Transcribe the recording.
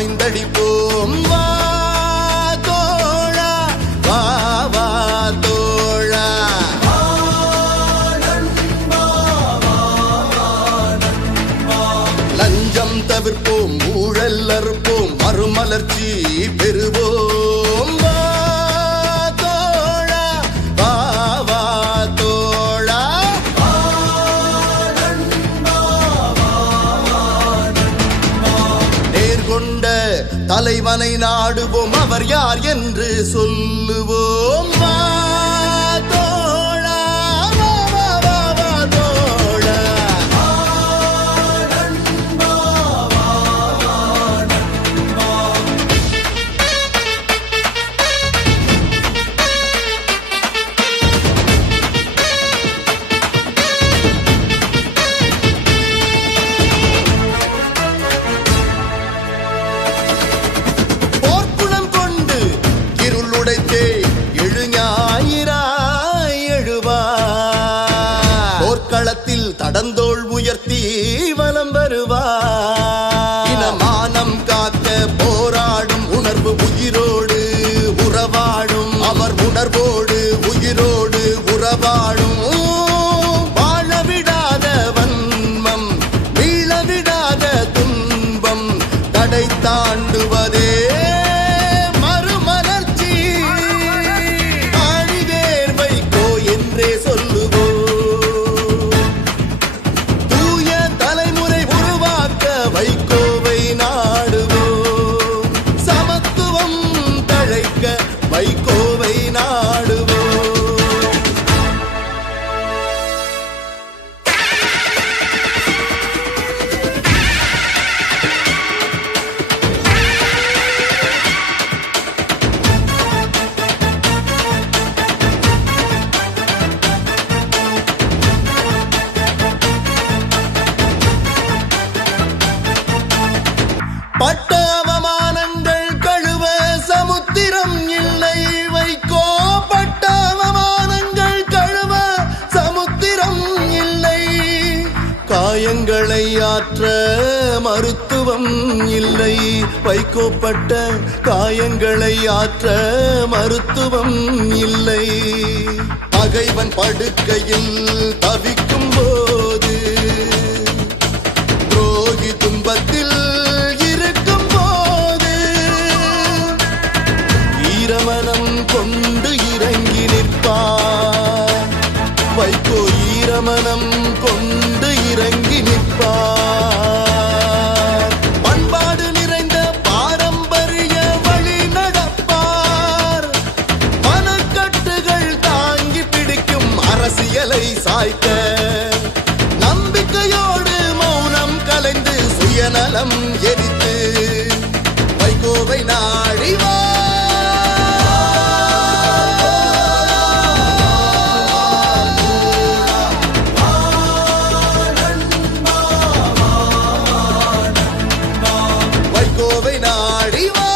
பாய்ந்தடிப்போம். வா தோழா, வா வா தோழா. லஞ்சம் தவிர்ப்போம், ஊழல் அறுப்போம், மறுமலர்ச்சி பெறுவோம். வா தோழா, வா வா தோழா. நேர்கொண்ட தலைவனை நாடுவோம், அவர் யார் என்று சொல்லுவோம். வா தோழா, வா வா வா வா தோழா. போர்க்குணம் கொண்டு இருள் உடைத்தே எழுஞாயிறாய் எழுவார். போர்க்களத்தில் தடந்தோள் உயர்த்தி வலம் வருவார். இனமானம் காக்க போராடும் உணர்வு உயிரோடு உறவாடும். அவர் உணர்வோடு உயிரோடு உறவாடும். வாழவிடாத வன்மம், வீழவிடாத துன்பம், தடை தாண்டுவதே மறுமலர்ச்சி. ஆழிவேர் வைகோ என்றே சொல்லுவோம். தூய தலைமுறை உருவாக்க வைகோவை நாடுவோம். சமத்துவம் தழைக்க வைகோவை நாடுவோம். பட்ட அவமானங்கள் கழுவ சமுத்திரம் இல்லை வைகோ. பட்ட அவமானங்கள் கழுவ சமுத்திரம் இல்லை. காயங்களை ஆற்ற மருத்துவம் இல்லை வைகோ. பட்ட காயங்களை ஆற்ற மருத்துவம் இல்லை. பகைவன் படுக்கையில் தவிக்கும் போது, துரோகி துன்பத்தில் இருக்கும் போது, ஈரமனம் கொண்டு இறங்கி நிற்பார் வைகோ. ஈரமனம் கொண்டு இறங்கி நிற்பார். பண்பாடு நிறைந்த பாரம்பரிய வழி நடப்பார். மனக்கட்டுகள் தாங்கி பிடிக்கும் அரசியலை சாய்க்க. நம்பிக்கையோடு மௌனம் கலைந்து சுயநலம் எரித்து வைகோவை நாடி வா. வைகோவை நாடி வா.